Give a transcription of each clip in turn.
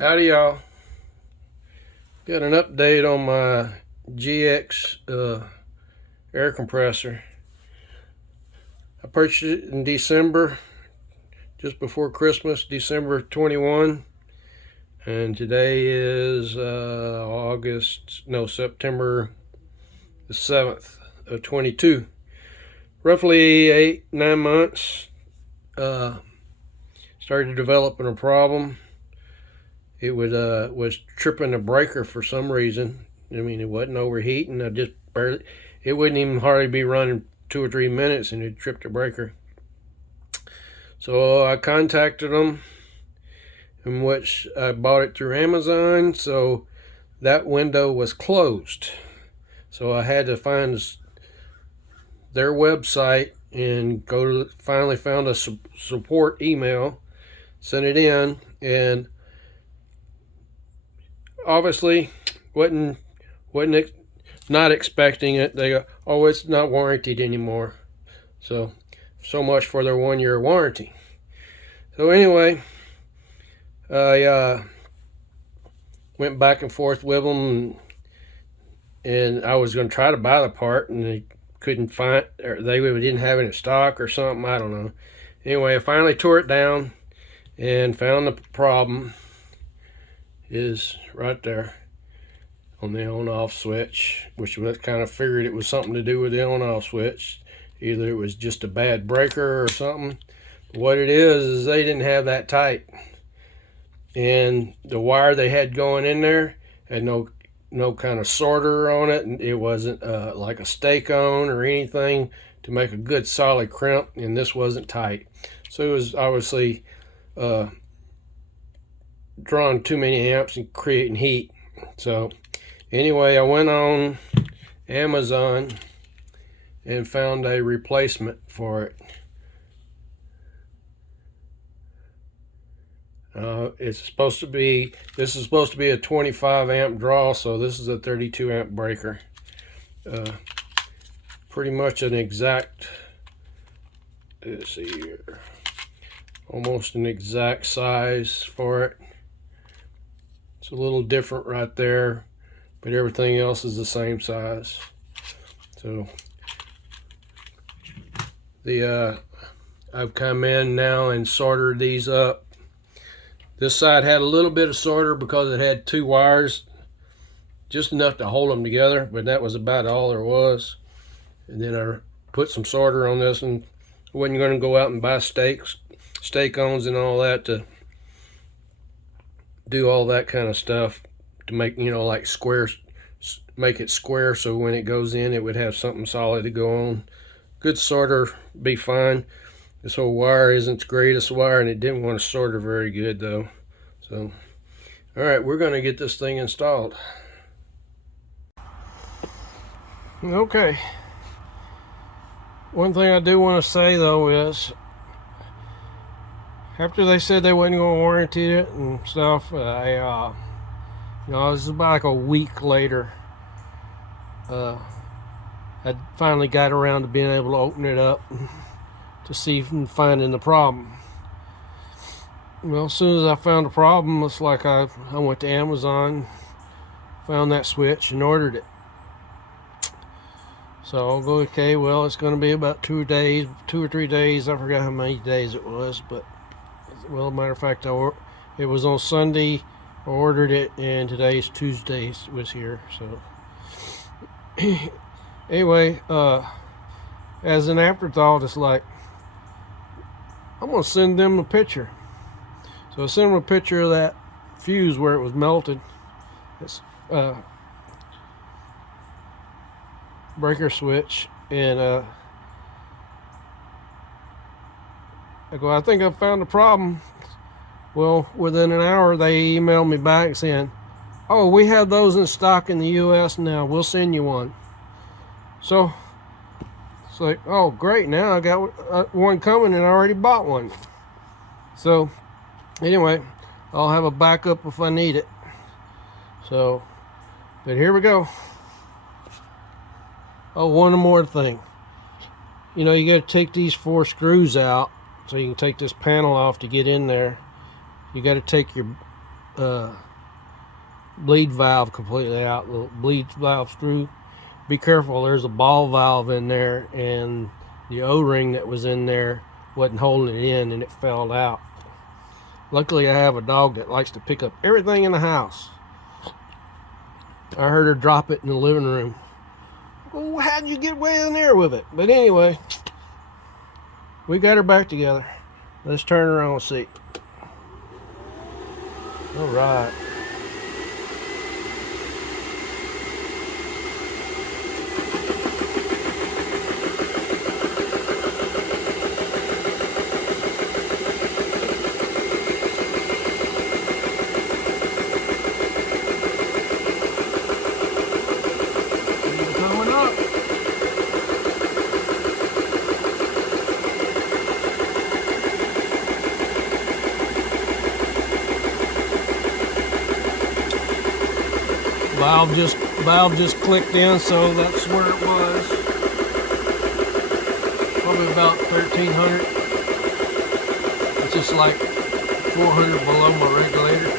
Howdy y'all. Got an update on my GX air compressor. I purchased it in December, just before Christmas, December 21. And today is September the 7th of 22. Roughly 8-9 months. Started developing a problem. It was tripping the breaker for some reason. I mean, it wasn't overheating. It wouldn't even hardly be running 2 or 3 minutes and it tripped the breaker. So I contacted them, in which I bought it through Amazon. So that window was closed. So I had to find their website and finally found a support email, sent it in, and obviously wasn't not expecting it. They go, oh, it's not warranted anymore. So much for their 1-year warranty. So anyway, I went back and forth with them, and I was going to try to buy the part, and they couldn't find, or they didn't have it in stock or something. I don't know. Anyway, I finally tore it down and found the problem is right there on the on-off switch, which I kind of figured it was something to do with the on-off switch. Either it was just a bad breaker or something. What it is they didn't have that tight, and the wire they had going in there had no kind of sorter on it, and it wasn't like a stake on or anything to make a good solid crimp, and this wasn't tight. So it was obviously drawing too many amps and creating heat. So anyway, I went on Amazon and found a replacement for it. This is supposed to be a 25 amp draw, so this is a 32 amp breaker. Pretty much an exact, let's see here, almost an exact size for it. It's a little different right there, but everything else is the same size. So I've come in now and soldered these up. This side had a little bit of solder because it had 2 wires, just enough to hold them together, but that was about all there was. And then I put some solder on this, and I wasn't going to go out and buy stake-ons and all that to do all that kind of stuff to make, like squares, make it square so when it goes in it would have something solid to go on. Good solder, be fine. This whole wire isn't the greatest wire, and it didn't want to solder very good though. So all right, we're going to get this thing installed. Okay, one thing I do want to say though is, after they said they wasn't going to warranty it and stuff, this is about like a week later, I finally got around to being able to open it up to see if I'm finding the problem. Well, as soon as I found the problem, it's like I went to Amazon, found that switch and ordered it. So I'll go, okay, well, it's going to be about 2 or 3 days. I forgot how many days it was, but well, matter of fact, it was on Sunday. I ordered it, and today's Tuesday was here. So anyway, as an afterthought, it's like, I'm gonna send them a picture. So I sent them a picture of that fuse where it was melted. It's breaker switch, and I go, I think I found the problem. Well, within an hour, they emailed me back saying, oh, we have those in stock in the US now. We'll send you one. So it's like, oh, great. Now I got one coming, and I already bought one. So anyway, I'll have a backup if I need it. So, but here we go. Oh, one more thing. You got to take these 4 screws out so you can take this panel off to get in there. You got to take your bleed valve completely out, the bleed valve screw. Be careful, there's a ball valve in there, and the O-ring that was in there wasn't holding it in, and it fell out. Luckily I have a dog that likes to pick up everything in the house. I heard her drop it in the living room. Oh, how'd you get way in there with it? But anyway, we got her back together. Let's turn her on and see. All right. Coming up. Valve just clicked in, so that's where it was. Probably about 1300. It's just like 400 below my regulator.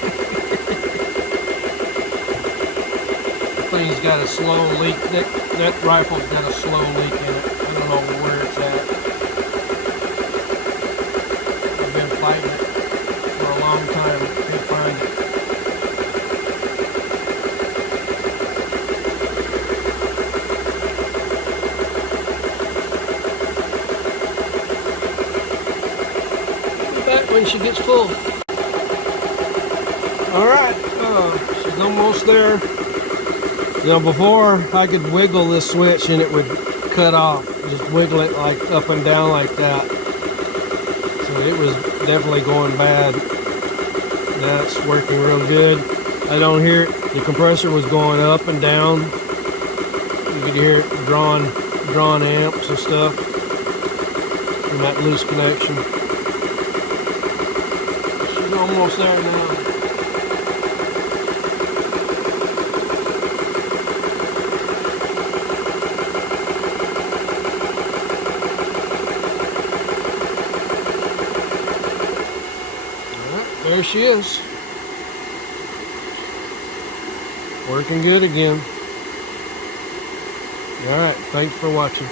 The thing's got a slow leak. That rifle's got a slow leak in it. I don't know where it's at. I've been fighting it for a long time. Can't find it. When she gets full. Alright, she's almost there. Now before I could wiggle this switch and it would cut off. Just wiggle it like up and down like that. So it was definitely going bad. Now it's working real good. I don't hear it. The compressor was going up and down. You could hear it drawing amps and stuff from that loose connection. Almost there now. Alright, there she is. Working good again. Alright, thanks for watching.